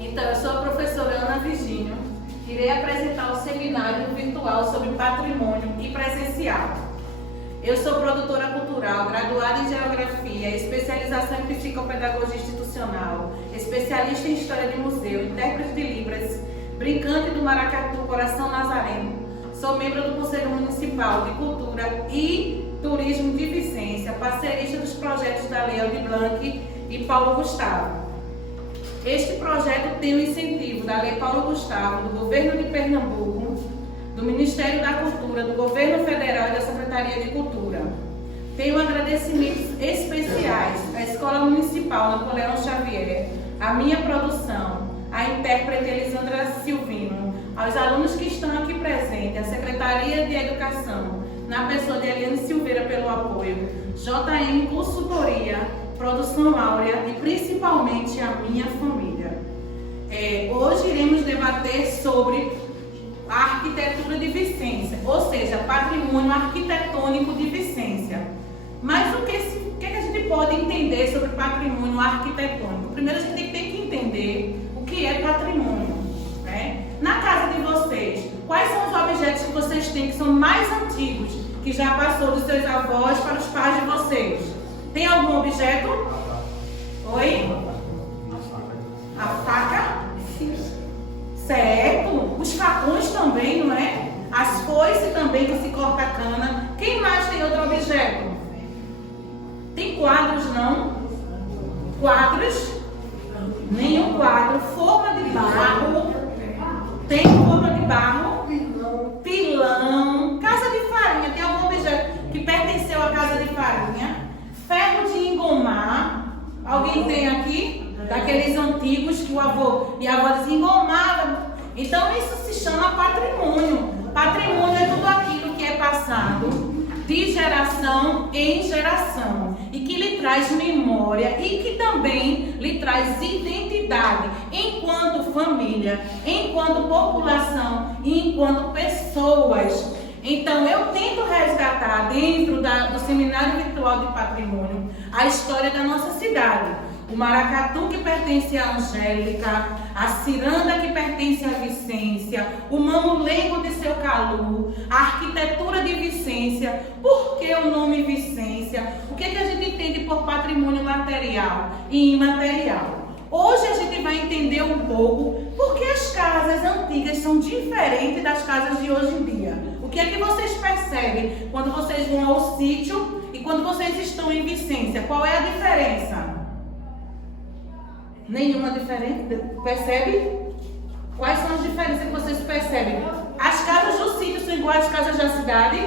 Então, eu sou a professora Ana Virgínio. Irei apresentar o seminário virtual sobre patrimônio e presencial. Eu sou produtora cultural, graduada em Geografia, especialização em Psicopedagogia Institucional, especialista em História de Museu, intérprete de Libras, brincante do Maracatu, Coração Nazareno. Sou membro do Conselho Municipal de Cultura e Turismo de Vicência, parceirista dos projetos da Lei Aldir Blanc e Paulo Gustavo. Este projeto tem o incentivo da Lei Paulo Gustavo, do Governo de Pernambuco, do Ministério da Cultura, do Governo Federal e da Secretaria de Cultura. Tenho agradecimentos especiais à Escola Municipal Napoleão Xavier, à minha produção, à intérprete Elisandra Silvino, aos alunos que estão aqui presentes, à Secretaria de Educação, na pessoa de Eliane Silveira pelo apoio, JM Consultoria, Produção Áurea e principalmente a minha família. Hoje iremos debater sobre a arquitetura de Vicência, ou seja, patrimônio arquitetônico de Vicência. Mas o que a gente pode entender sobre patrimônio arquitetônico? Primeiro a gente tem que entender o que é patrimônio, né? Na casa de vocês, quais são os objetos que vocês têm que são mais antigos, que já passou dos seus avós para os pais de vocês? Tem algum objeto? Oi? A faca? Certo. Os facões também, não é? As foices também que se corta a cana. Quem mais tem outro objeto? Tem quadros, não? Quadros? Nenhum quadro. Forma de barro. Tem forma de barro? Pilão. Casa de farinha. Tem algum objeto que pertenceu à casa de farinha? Ferro de engomar. Alguém tem aqui? Daqueles antigos que o avô e a avó desengomavam. Então isso se chama patrimônio. Patrimônio é tudo aquilo que é passado de geração em geração e que lhe traz memória e que também lhe traz identidade enquanto família, enquanto população e enquanto pessoas. Então, eu tento resgatar dentro do Seminário Virtual de Patrimônio a história da nossa cidade. O Maracatu, que pertence à Angélica, a Ciranda, que pertence à Vicência, o Mamulengo de Seu Calu, a arquitetura de Vicência. Por que o nome Vicência? O que a gente entende por patrimônio material e imaterial? Hoje a gente vai entender um pouco por que as casas antigas são diferentes das casas de hoje em dia. O que é que vocês percebem quando vocês vão ao sítio e quando vocês estão em Vicência? Qual é a diferença? Nenhuma diferença? Percebe? Quais são as diferenças que vocês percebem? As casas do sítio são iguais às casas da cidade?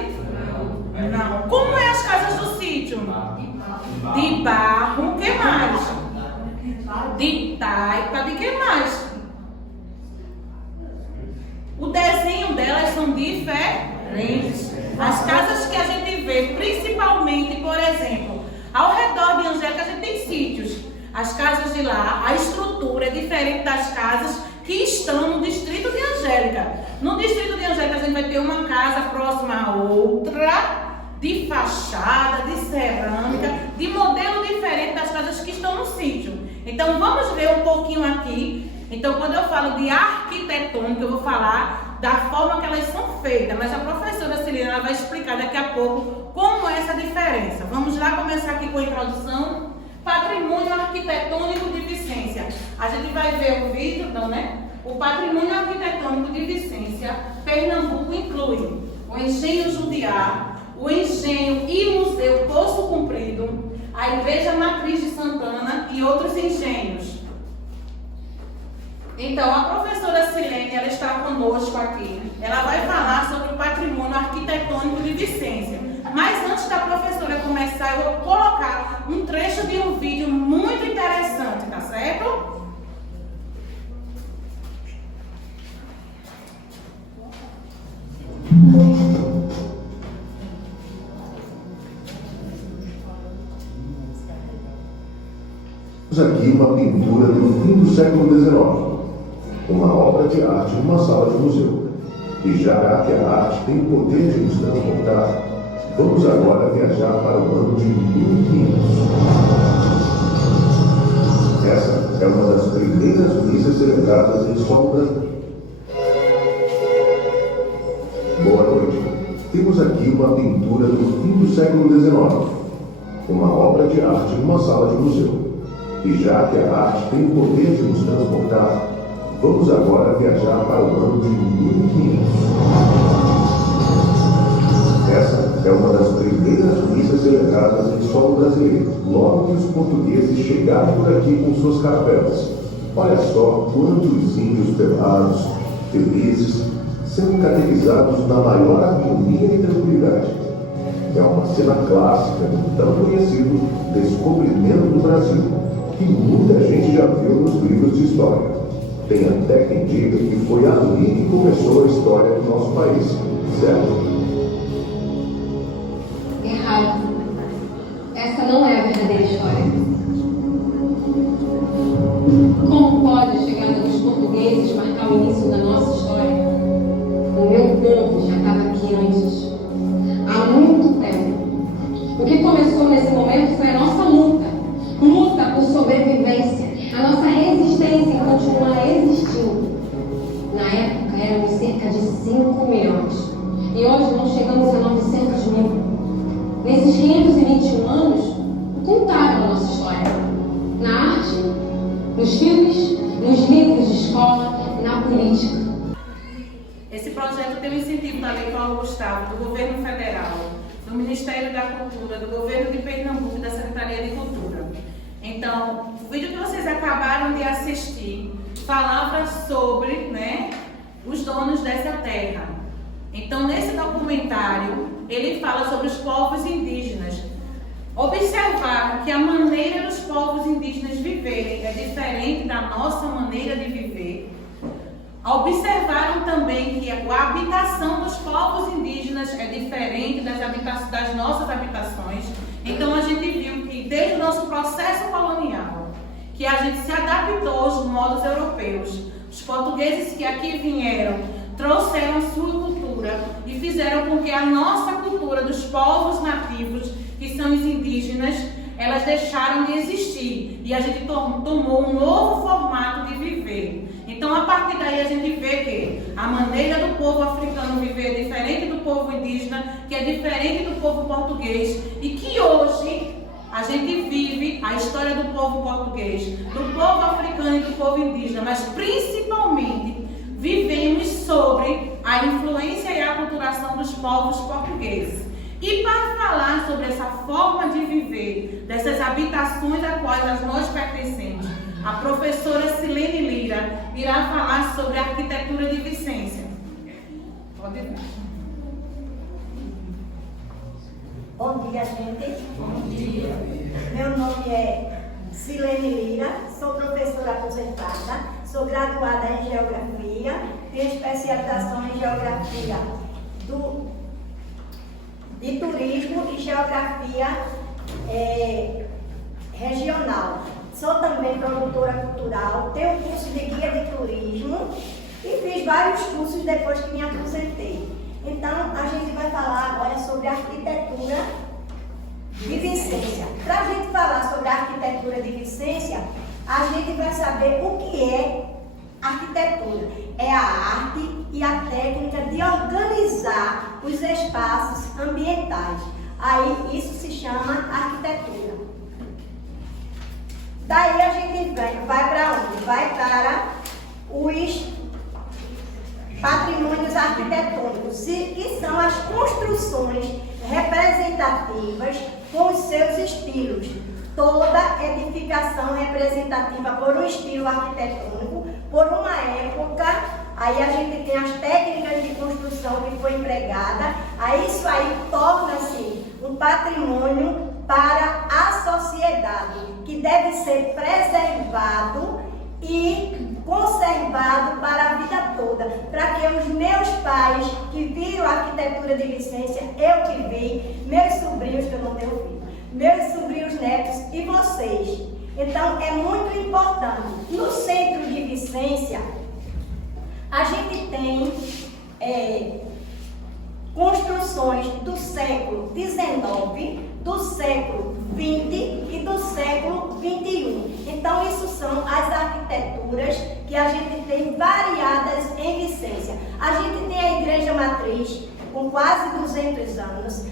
Não. Como é as casas do sítio? De barro. O que mais? De taipa. De que mais? O desenho delas são diferentes. As casas que a gente vê, principalmente, por exemplo, ao redor de Angélica a gente tem sítios. As casas de lá, a estrutura é diferente das casas que estão no distrito de Angélica. No distrito de Angélica a gente vai ter uma casa próxima a outra, de fachada, de cerâmica, de modelo diferente das casas que estão no sítio. Então vamos ver um pouquinho aqui. Então quando eu falo de arquitetônica, eu vou falar da forma que elas são feitas, mas a professora Celina vai explicar daqui a pouco como é essa diferença. Vamos lá começar aqui com a introdução. Patrimônio arquitetônico de Vicência. A gente vai ver o vídeo, não, né? O patrimônio arquitetônico de Vicência, Pernambuco, inclui o Engenho Judiá, o Engenho e Museu Poço Comprido, a Igreja Matriz de Santana e outros engenhos. Então, a professora Silene, ela está conosco aqui. Ela vai falar sobre o patrimônio arquitetônico de Vicência. Mas antes da professora começar, eu vou colocar um trecho de um vídeo muito interessante, tá certo? Temos aqui uma pintura do fim do século XIX, uma obra de arte numa sala de museu. E já que a arte tem o poder de nos transportar, vamos agora viajar para o ano de 1500. celebradas em solo brasileiro. Boa noite. Temos aqui uma pintura do fim do século XIX, uma obra de arte numa sala de museu. E já que a arte tem o poder de nos transportar, vamos agora viajar para o ano de 1500. Essa é uma das primeiras missas celebradas em solo brasileiro, logo que os portugueses chegaram por aqui com suas caravelas. Olha só quantos índios pelados, felizes, sendo catequizados na maior harmonia e tranquilidade. É uma cena clássica do tão conhecido Descobrimento do Brasil, que muita gente já viu nos livros de história. Tem até quem diga que foi ali que começou a história do nosso país, certo? Errado. Essa não é a verdadeira história. Como pode a chegada dos portugueses marcar o início da nossa história? O meu povo já estava aqui antes, há muito tempo. O que começou nesse momento foi a nossa luta por sobrevivência, a nossa resistência em continuar existindo. Na época éramos cerca de 5 milhões e hoje nós chegamos a 900 mil. Nesses 521 anos, contaram a nossa história. Na arte, nos filmes, nos livros de escola, na política. Esse projeto tem o incentivo da Lei Paulo Gustavo, do Governo Federal, do Ministério da Cultura, do Governo de Pernambuco e da Secretaria de Cultura. Então, o vídeo que vocês acabaram de assistir falava sobre, os donos dessa terra. Então, nesse documentário, ele fala sobre os povos indígenas. Observaram que a maneira dos povos indígenas viverem é diferente da nossa maneira de viver. Observaram também que a habitação dos povos indígenas é diferente das nossas habitações. Então a gente viu que desde o nosso processo colonial, que a gente se adaptou aos modos europeus. Os portugueses que aqui vieram trouxeram a sua cultura e fizeram com que a nossa cultura dos povos nativos, que são os indígenas, elas deixaram de existir. E a gente tomou um novo formato de viver. Então, a partir daí, a gente vê que a maneira do povo africano viver é diferente do povo indígena, que é diferente do povo português, e que hoje a gente vive a história do povo português, do povo africano e do povo indígena, mas principalmente vivemos sobre a influência e a aculturação dos povos portugueses. E para falar sobre essa forma de viver, dessas habitações a quais nós pertencemos, a professora Silene Lira irá falar sobre a arquitetura de Vicência. Pode ir. Bom dia, gente. Bom dia. Meu nome é Silene Lira, sou professora aposentada, sou graduada em Geografia, tenho especialização em Geografia de Turismo e Geografia Regional. Sou também produtora cultural, tenho curso de guia de turismo e fiz vários cursos depois que me aposentei. Então, a gente vai falar agora sobre a arquitetura de Vicência. Para a gente falar sobre a arquitetura de Vicência, a gente vai saber o que é arquitetura. É a arte e a técnica de organizar os espaços ambientais. Aí, isso se chama arquitetura. Daí a gente vai para onde? Vai para os patrimônios arquitetônicos, que são as construções representativas com os seus estilos. Toda edificação representativa por um estilo arquitetônico, por uma época, aí a gente tem as técnicas de construção que foi empregada, aí isso aí torna-se um patrimônio para a sociedade, que deve ser preservado e conservado para a vida toda, para que os meus pais que viram a arquitetura de Vicência, eu que vi, meus sobrinhos, que eu não tenho filho, meus sobrinhos netos e vocês. Então é muito importante. No centro de Vicência, a gente tem construções do século XIX, do século XX e do século XXI. Então, isso são as arquiteturas que que a gente tem variadas em Vicência. A gente tem a Igreja Matriz, com quase 200 anos.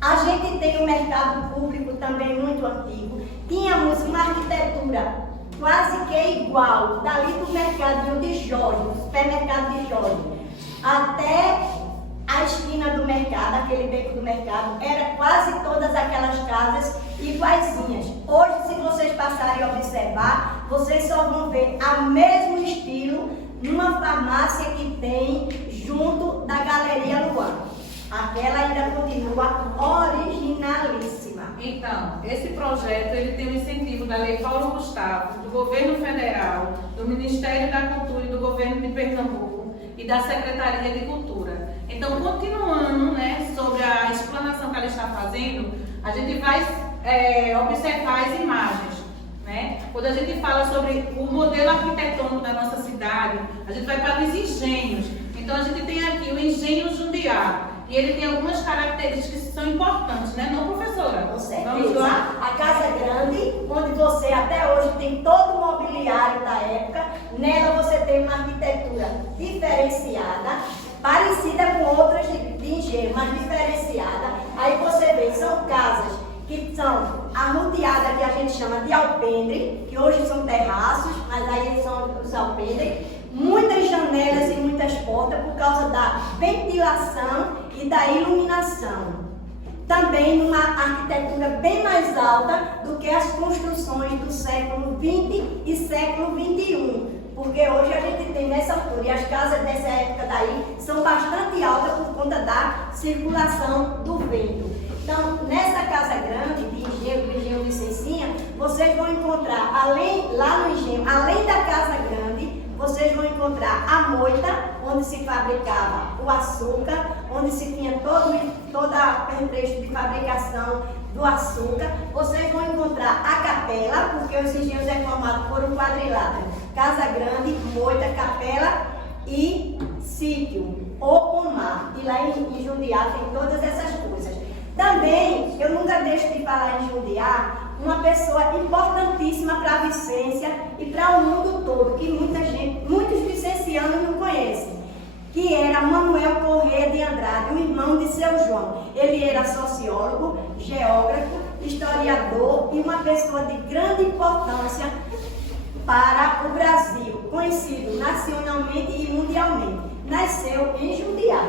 A gente tem o mercado público também muito antigo. Tínhamos uma arquitetura quase que igual, dali do mercadinho de Jorge, do supermercado de Jorge, até a esquina do mercado, aquele beco do mercado, era quase todas aquelas casas iguaizinhas. Hoje, se vocês passarem a observar, vocês só vão ver o mesmo estilo numa farmácia que tem junto da Galeria Luan. Aquela ainda continua originalíssima. Então, esse projeto ele tem o incentivo da Lei Paulo Gustavo, do Governo Federal, do Ministério da Cultura e do Governo de Pernambuco e da Secretaria de Cultura. Então, continuando, né, sobre a explanação que ela está fazendo, a gente vai observar as imagens, né? Quando a gente fala sobre o modelo arquitetônico da nossa cidade, a gente vai para os engenhos. Então, a gente tem aqui o Engenho Jundiá. E ele tem algumas características que são importantes, né? Não, professora? Com certeza. Vamos lá? A Casa Grande, onde você até hoje tem todo o mobiliário da época, nela você tem uma arquitetura diferenciada, parecida com outras de engenho, mas diferenciada. Aí você vê, são casas que são arrodeadas, que a gente chama de alpendre, que hoje são terraços, mas aí são os alpendres. Muitas janelas e muitas portas por causa da ventilação e da iluminação. Também numa arquitetura bem mais alta do que as construções do século XX e século XXI. Porque hoje a gente tem nessa altura, e as casas dessa época daí são bastante altas por conta da circulação do vento. Então, nessa casa grande de engenho, do engenho Vicencinha, vocês vão encontrar, lá no engenho, além da casa grande, vocês vão encontrar a moita, onde se fabricava o açúcar, onde se tinha todo a pertrecho de fabricação do açúcar. Vocês vão encontrar a capela, porque os engenhos é formado por um quadrilátero. Casa grande, moita, capela e sítio, ou pomar. E lá em Jundiá tem todas essas coisas. Também, eu nunca deixo de falar em Jundiá, uma pessoa importantíssima para a Vicência e para o mundo todo, que muitos vicencianos não conhecem, que era Manuel Corrêa de Andrade, o irmão de seu João. Ele era sociólogo, geógrafo, historiador e uma pessoa de grande importância para o Brasil, conhecido nacionalmente e mundialmente. Nasceu em Jundiá.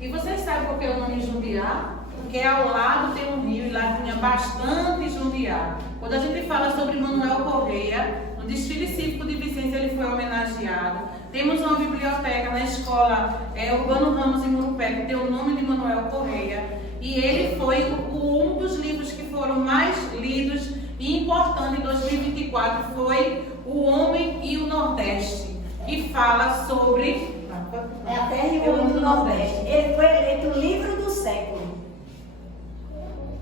E vocês sabem por que o nome Jundiá? Porque ao lado tem um rio e lá tinha bastante jundiá. Quando a gente fala sobre Manuel Corrêa, no desfile cívico de Vicência ele foi homenageado. Temos uma biblioteca na escola Urbano Ramos em Murupé, que tem o nome de Manuel Corrêa. E ele foi um dos livros que foram mais lidos e importante em 2024 foi O Homem e o Nordeste, que fala sobre... É a terra e o homem do Nordeste. Ele foi eleito o livro do século.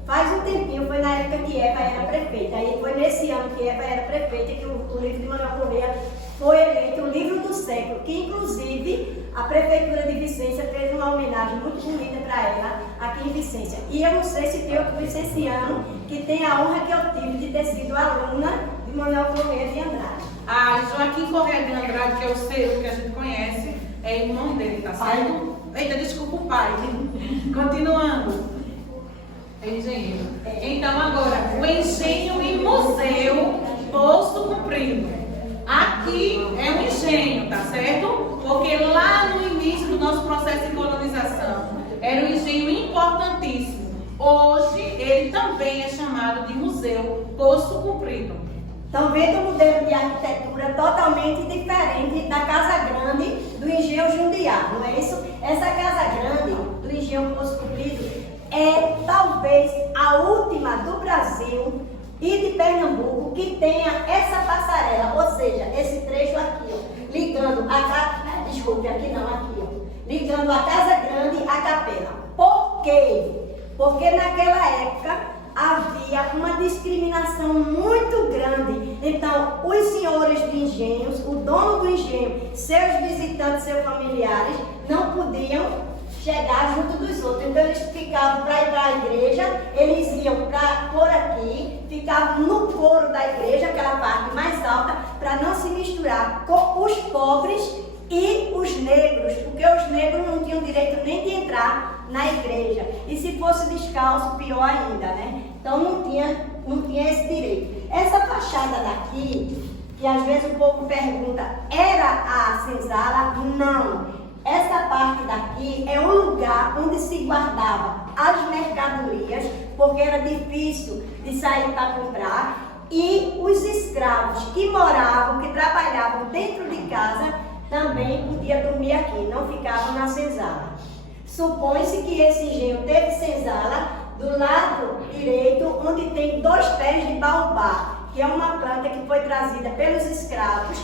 Faz um tempinho, foi na época que Eva era prefeita. Aí foi nesse ano que Eva era prefeita que o livro de Manuel Corrêa foi eleito o livro do século, que inclusive a Prefeitura de Vicência fez uma homenagem muito bonita para ela aqui em Vicência. E eu não sei se tem outro vicenciano que tem a honra que eu tive de ter sido aluna de Manuel Corrêa de Andrade. Ah, Joaquim Corrêa de Andrade, que é o Ciro, que a gente conhece, é irmão dele, tá certo? Eita, desculpa o pai. Continuando. É engenheiro. Então agora, o engenho e museu Poço Comprido. Aqui é um engenho, tá certo? Porque lá no início do nosso processo de colonização era um engenho importantíssimo. Hoje ele também é chamado de Museu Poço Comprido. Estão vendo um modelo de arquitetura totalmente diferente da Casa Grande do Engenho Jundiá, não é isso? Essa Casa Grande do Engenho Poço Comprido é talvez a última do Brasil e de Pernambuco que tenha essa passarela, ou seja, esse trecho aqui, ó, ligando ligando a Casa Grande à Capela. Por quê? Porque naquela época havia uma discriminação muito grande. Então, os senhores de engenhos, o dono do engenho, seus visitantes, seus familiares, não podiam chegar junto dos outros. Então eles ficavam para ir para a igreja, eles iam por aqui, ficavam no coro da igreja, aquela parte mais alta, para não se misturar com os pobres e os negros, porque os negros não tinham direito nem de entrar na igreja. E se fosse descalço, pior ainda, né? Então não tinha esse direito. Essa fachada daqui, que às vezes o povo pergunta, era a senzala? Não. Essa parte daqui é um lugar onde se guardava as mercadorias, porque era difícil de sair para comprar, e os escravos que moravam, que trabalhavam dentro de casa, também podiam dormir aqui, não ficavam na senzala. Supõe-se que esse engenho teve senzala do lado direito, onde tem 2 pés de baobá, que é uma planta que foi trazida pelos escravos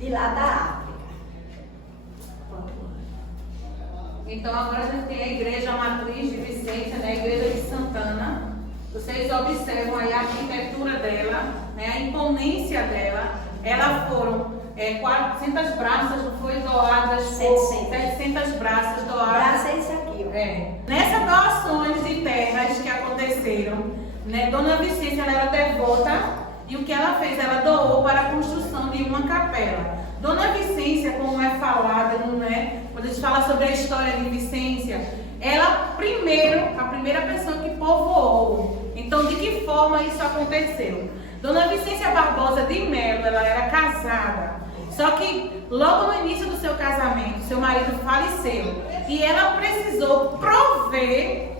de lá da África. Então agora a gente tem a igreja matriz de Vicência, né? A igreja de Santana. Vocês observam aí a arquitetura dela, né? A imponência dela. Ela foram 400 braças, não foi doadas? 700 braças doadas. Braça é isso aqui, ó. Nessas doações de terras que aconteceram, né? Dona Vicência, ela era devota, e o que ela fez? Ela doou para a construção de uma capela. Dona Vicência, como é falada, não é? Quando a gente fala sobre a história de Vicência, ela a primeira pessoa que povoou. Então, de que forma isso aconteceu? Dona Vicência Barbosa de Melo, ela era casada. Só que logo no início do seu casamento, seu marido faleceu. E ela precisou prover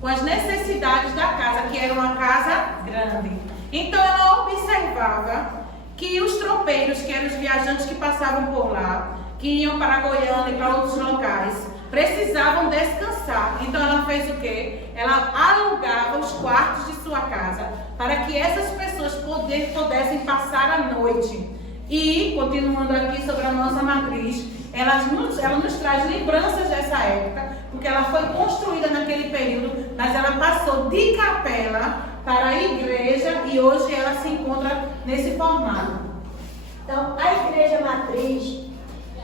com as necessidades da casa, que era uma casa grande. Então, ela observava que os tropeiros, que eram os viajantes que passavam por lá, que iam para Goiânia e para outros locais, precisavam descansar. Então ela fez o quê? Ela alugava os quartos de sua casa para que essas pessoas pudessem passar a noite. E, continuando aqui sobre a nossa matriz, ela nos traz lembranças dessa época, porque ela foi construída naquele período, mas ela passou de capela para a igreja e hoje ela se encontra nesse formato. Então, a igreja matriz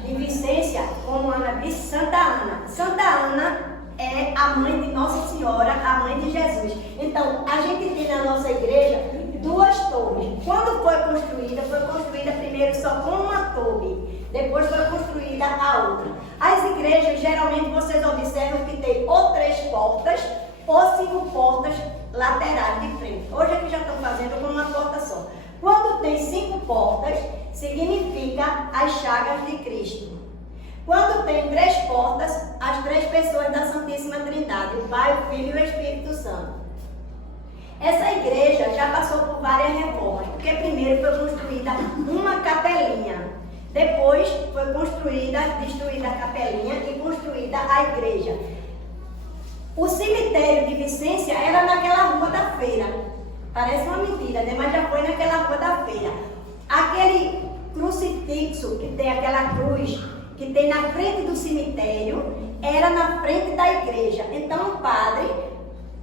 de Vicência, como Ana disse, Santa Ana. Santa Ana é a mãe de Nossa Senhora, a mãe de Jesus. Então, a gente tem na nossa igreja 2 torres. Quando foi construída primeiro só com uma torre. Depois foi construída a outra. As igrejas, geralmente, vocês observam que tem ou 3 portas ou 5 portas laterais de frente. Hoje aqui já estão fazendo com uma porta só. Quando tem 5 portas, significa as chagas de Cristo. Quando tem 3 portas, as 3 pessoas da Santíssima Trindade, o Pai, o Filho e o Espírito Santo. Essa igreja já passou por várias reformas, porque primeiro foi construída uma capelinha, depois foi destruída a capelinha e construída a igreja. O cemitério de Vicência era naquela rua da feira. Parece uma mentira, né? Mas já foi naquela rua da feira. Aquele crucifixo que tem aquela cruz que tem na frente do cemitério era na frente da igreja. Então o padre,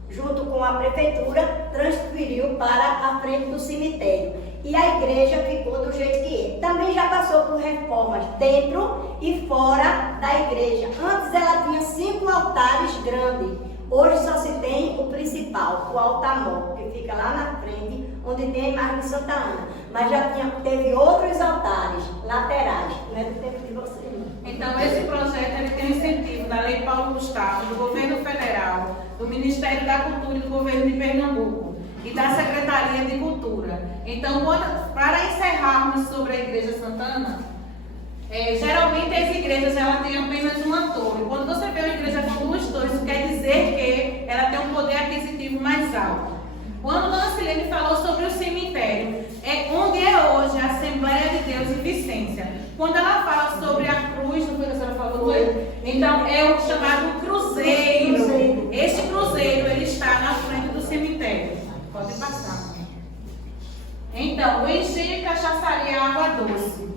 junto com a prefeitura, transferiu para a frente do cemitério. E a igreja ficou do jeito que é. Também já passou por reformas dentro e fora da igreja. Antes ela tinha 5 altares grandes. Hoje só se tem o principal, o altar-mor, que fica lá na frente, onde tem a imagem de Santa Ana. Mas já teve outros altares laterais, não é do tempo de vocês. Então, esse projeto ele tem incentivo da Lei Paulo Gustavo, do Governo Federal, do Ministério da Cultura e do Governo de Pernambuco e da Secretaria de Cultura. Então, para encerrarmos sobre a Igreja Santana, geralmente as igrejas ela tem apenas uma torre. Quando você vê uma igreja com 2 torres, isso quer dizer que ela tem um poder aquisitivo mais alto. Quando Dona Silene falou sobre o cemitério, é onde é hoje a Assembleia de Deus em Vicência. Quando ela fala sobre a cruz, não foi que a senhora falou? Então é o chamado cruzeiro. Este cruzeiro ele está na frente do cemitério. Pode passar. Então, o engenho e cachaçaria água doce.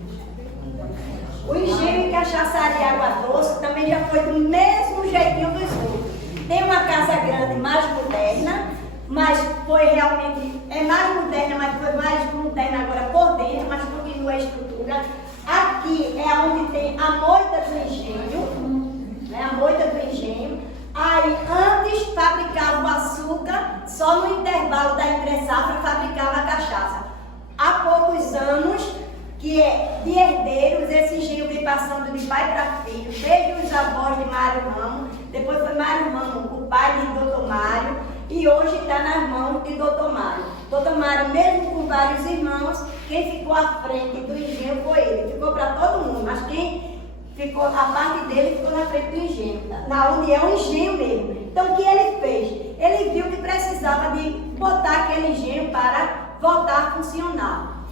O engenho e cachaçaria água doce também já foi do mesmo jeitinho dos outros. Tem uma casa grande mais moderna, mas foi realmente, é mais moderna, mas foi mais moderna agora por dentro, mas continua a estrutura. Aqui é onde tem a moita do engenho, né, a moita do engenho. Aí, antes fabricava o açúcar, só no intervalo da entre-safra fabricava a cachaça. Há poucos anos, que é de herdeiros, esse engenho vem passando de pai para filho, desde os avós de Mário Ramos, depois foi Mário Ramos, o pai de Dr. Mário, e hoje está nas mãos de Dr. Mário. Dr. Mário, mesmo com vários irmãos, quem ficou à frente do engenho foi ele. Ficou para todo mundo, mas quem ficou, a parte dele ficou na frente do engenho, na onde é um engenho mesmo. Então, o que ele fez? Ele viu que precisava de botar aquele engenho para voltar a funcionar.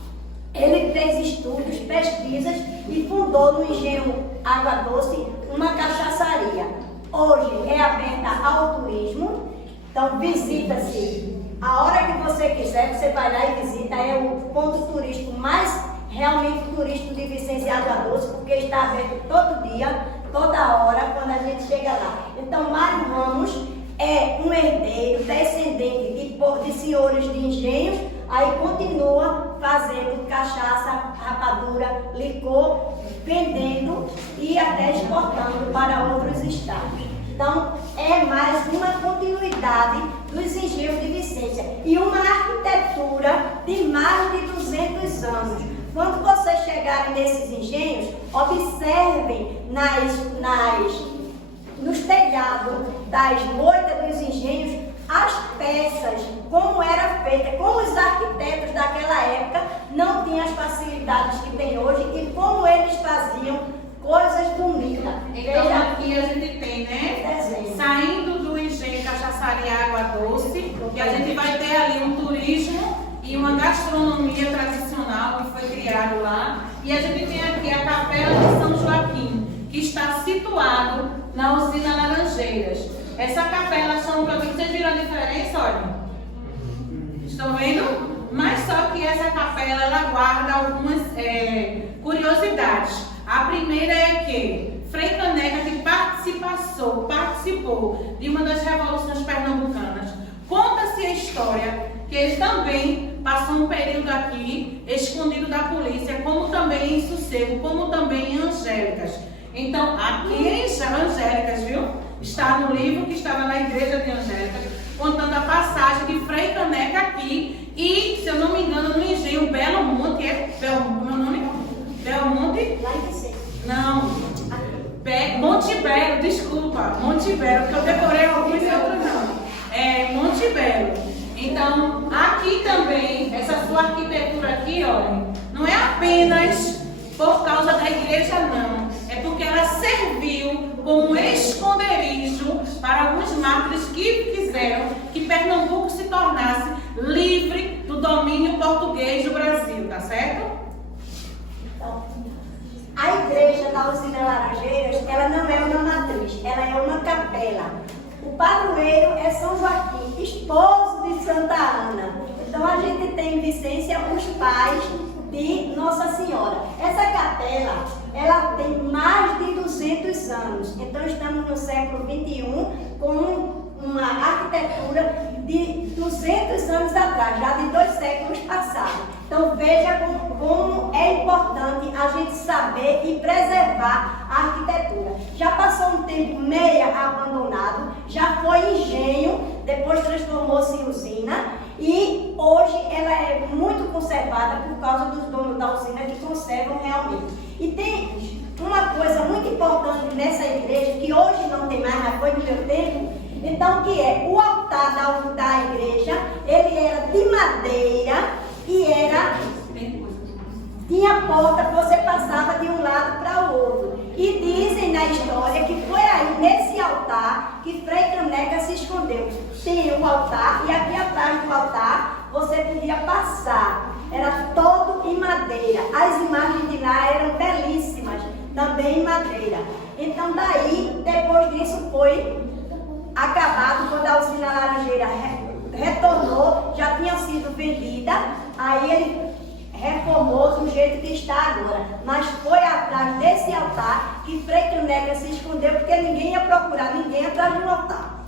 Ele fez estudos, pesquisas e fundou no engenho Água Doce uma cachaçaria. Hoje é aberta ao turismo, então visita-se. A hora que você quiser, você vai lá e visita. É o ponto turístico mais realmente turístico de Vicência e Água Doce, porque está aberto todo dia, toda hora, quando a gente chega lá. Então, Mário Ramos é um herdeiro, descendente de senhores de engenhos, aí continua fazendo cachaça, rapadura, licor, vendendo e até exportando para outros estados. Então, é mais uma continuidade dos engenhos de Vicência e uma arquitetura de mais de 200 anos. Quando vocês chegarem nesses engenhos, observem nos telhados das moitas dos engenhos as peças, como era feita, como os arquitetos daquela época não tinham as facilidades que tem hoje e como eles faziam coisas bonitas. Então aqui a gente tem, né? Saindo do engenho Cachaçaria Água Doce, que a gente vai ter ali um turismo e uma gastronomia tradicional que foi criado lá. E a gente tem aqui a Capela de São Joaquim, que está situado na usina Laranjeiras. Essa capela chama para mim, vocês viram a diferença, olha? Estão vendo? Mas só que essa capela, ela guarda algumas curiosidades. A primeira é que Frei Caneca, que participou de uma das revoluções pernambucanas, conta-se a história que ele também passou um período aqui, escondido da polícia, como também em Sossego, como também em Angélicas. Então, aqui em Angélicas, viu? Está no livro que estava na igreja de Angélicas, contando a passagem de Frei Caneca aqui e, se eu não me engano, no engenho Belo Monte, meu nome? Belmonte? Lá em Vicência. Não. Monte Belo, desculpa. Monte Belo, porque eu decorei alguns e outros não. É Monte Belo. Então, aqui também, essa sua arquitetura aqui, olha, não é apenas por causa da igreja, não. É porque ela serviu como esconderijo para alguns mártires que quiseram que Pernambuco se tornasse livre do domínio português do Brasil, tá certo? A igreja da usina Laranjeiras, ela não é uma matriz, ela é uma capela. O padroeiro é São Joaquim, esposo de Santa Ana. Então a gente tem em Vicência os pais de Nossa Senhora. Essa capela, ela tem mais de 200 anos. Então estamos no século XXI com uma arquitetura de 200 anos atrás, já de 2 séculos passados. Então veja como é importante a gente saber e preservar a arquitetura. Já passou um tempo meia abandonado, já foi engenho, depois transformou-se em usina e hoje ela é muito conservada por causa dos donos da usina que conservam realmente. E tem uma coisa muito importante nessa igreja, que hoje não tem mais, mas foi no meu tempo, então que é o altar da igreja, ele era de madeira e tinha porta que você passava de um lado para o outro. E dizem na história que foi aí nesse altar que Frei Caneca se escondeu. Tinha um altar e aqui atrás do altar você podia passar. Era todo em madeira. As imagens de lá eram belíssimas, também em madeira. Então daí, depois disso foi acabado, quando a usina Laranjeira retornou, já tinha sido vendida, aí ele reformou do jeito que está agora. Mas foi atrás desse altar que Frei Caneca se escondeu, porque ninguém ia procurar ninguém atrás de um altar.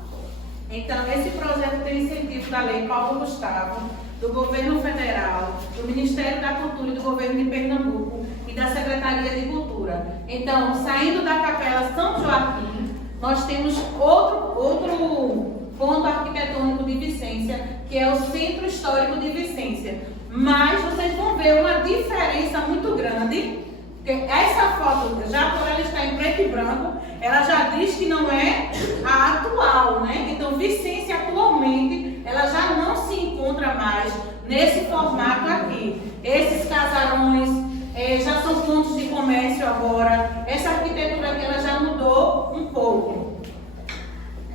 Então, esse projeto tem incentivo da Lei Paulo Gustavo, do Governo Federal, do Ministério da Cultura e do Governo de Pernambuco e da Secretaria de Cultura. Então, saindo da Capela São Joaquim, nós temos outro outro ponto arquitetônico de Vicência, que é o Centro Histórico de Vicência. Mas vocês vão ver uma diferença muito grande. Essa foto, já por ela estar em preto e branco, ela já diz que não é a atual, né? Então, Vicência atualmente, ela já não se encontra mais nesse formato aqui. Esses casarões já são pontos de comércio agora. Essa arquitetura aqui, ela já mudou um pouco.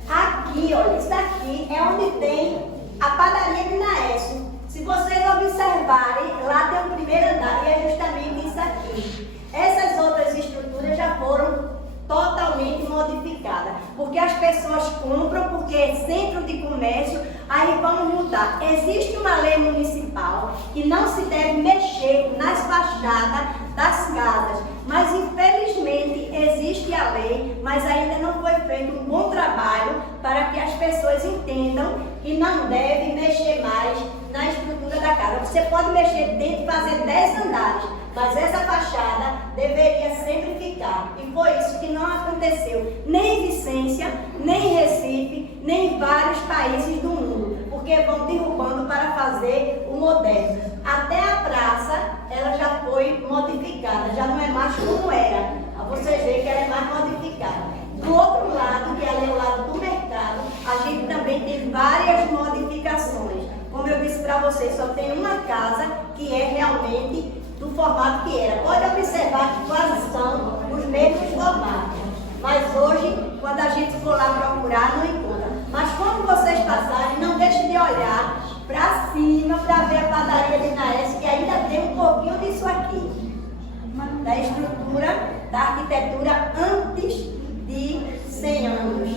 Aqui, olha, isso aqui é onde tem a padaria de Naécio. Se vocês observarem, lá tem o primeiro andar e é justamente isso aqui. Essas outras estruturas já foram totalmente modificadas, porque as pessoas compram, porque é centro de comércio, aí vamos mudar. Existe uma lei municipal que não se deve mexer nas fachadas das casas, mas infelizmente existe a lei, mas ainda não foi feito um bom trabalho para que as pessoas entendam que não deve mexer mais na estrutura da casa. Você pode mexer dentro e fazer 10 andares, mas essa fachada deveria sempre ficar. E foi isso que não aconteceu, nem em Vicência, nem em Recife, nem em vários países do mundo, porque vão derrubando para fazer o moderno. Até a praça, ela já foi modificada, já não é mais como era. Vocês veem que ela é mais modificada. Do outro lado, que ali é o lado do mercado, a gente também tem várias modificações. Como eu disse para vocês, só tem uma casa que é realmente do formato que era. Pode observar que quase são os mesmos formatos. Mas hoje, quando a gente for lá procurar, não encontra. Mas quando vocês passarem, não deixem de olhar para cima para ver a padaria de Naécio, que ainda tem um pouquinho disso aqui. Da estrutura, da arquitetura antes de 100 anos.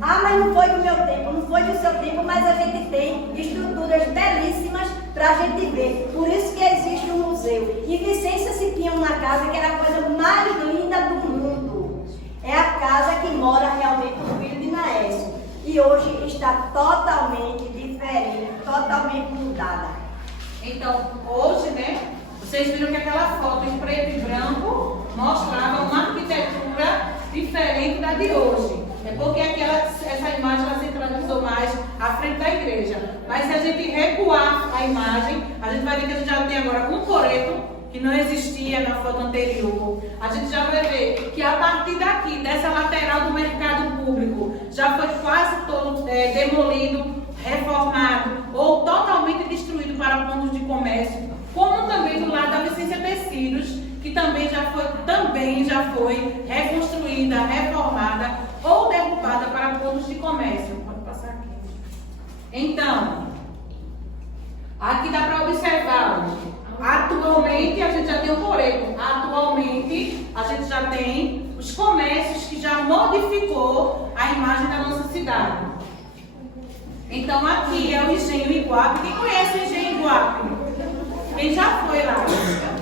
Ah, mas não foi do meu tempo, não foi do seu tempo, mas a gente tem estruturas belíssimas para a gente ver. Por isso que existe um museu. E Vicência se tinha uma casa que era a coisa mais linda do mundo. É a casa que mora realmente o filho de Naécio. E hoje está totalmente diferente, totalmente mudada. Então, hoje, né, vocês viram que aquela foto em preto e branco mostrava uma arquitetura diferente da de hoje. É porque essa imagem ela centralizou mais à frente da igreja. Mas se a gente recuar a imagem, a gente vai ver que a gente já tem agora um coreto que não existia na foto anterior. A gente já vai ver que a partir daqui, dessa lateral do mercado público, já foi quase todo demolido, reformado ou totalmente destruído para pontos de comércio, como também do lado da Vicência Tecidos, que também já foi reconstruída, reformada ou derrubada para pontos de comércio. Pode passar aqui. Então, aqui dá para observar. Atualmente a gente já tem o coreto. Atualmente a gente já tem os comércios que já modificou a imagem da nossa cidade. Então aqui é o Engenho Iguape. Quem conhece o Engenho Iguape? Quem já foi lá?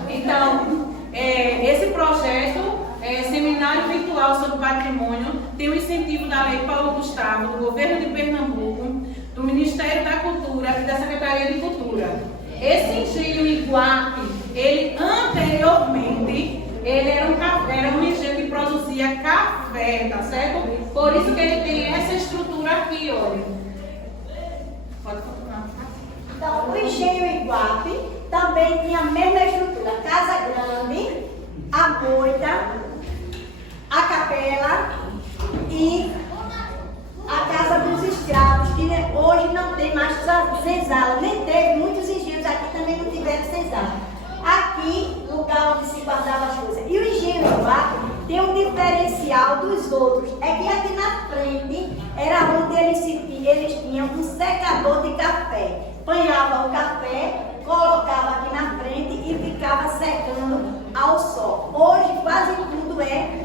Então, esse projeto, Seminário Virtual sobre Patrimônio, tem o incentivo da Lei Paulo Gustavo, do Governo de Pernambuco, do Ministério da Cultura e da Secretaria de Cultura. Esse Engenho Iguape, ele anteriormente, ele era um engenho que produzia café, tá certo? Por isso que ele tem essa estrutura aqui, olha. Pode continuar. Então, o Engenho Iguape também tinha a mesma estrutura. Casa Grande, a moita, a capela e a casa dos escravos, que hoje não tem mais senzala. Nem teve, muitos engenhos aqui também não tiveram senzala. Aqui, lugar onde se guardava as coisas. E o Engenho Iguape tem um diferencial dos outros. É que aqui na frente era onde eles tinham um secador de café. Apanhava o café, colocava aqui na frente e ficava secando ao sol. Hoje quase tudo é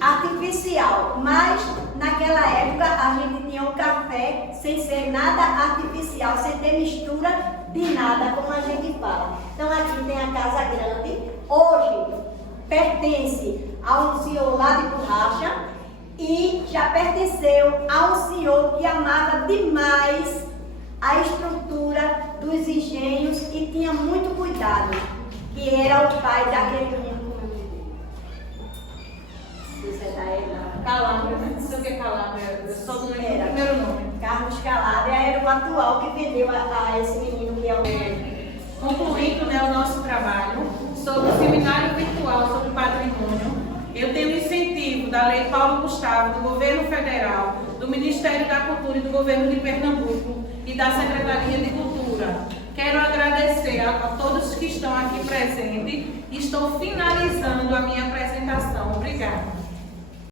artificial, mas naquela época a gente tinha o café sem ser nada artificial, sem ter mistura de nada, como a gente fala. Então aqui tem a Casa Grande, hoje pertence a um senhor lá de Borracha e já pertenceu a um senhor que amava demais a estrutura dos engenhos e tinha muito cuidado, que era o pai daquele menino. Calandro, né? Francisca Calabria, só não lembro o Era. primeiro nome. Carlos Calabria era o atual que vendeu a esse menino que é o... Concluindo, né, o nosso trabalho sobre o seminário virtual sobre patrimônio, eu tenho incentivo da Lei Paulo Gustavo, do Governo Federal, do Ministério da Cultura e do Governo de Pernambuco e da Secretaria de Cultura. Quero agradecer a todos que estão aqui presentes e estou finalizando a minha apresentação. Obrigada.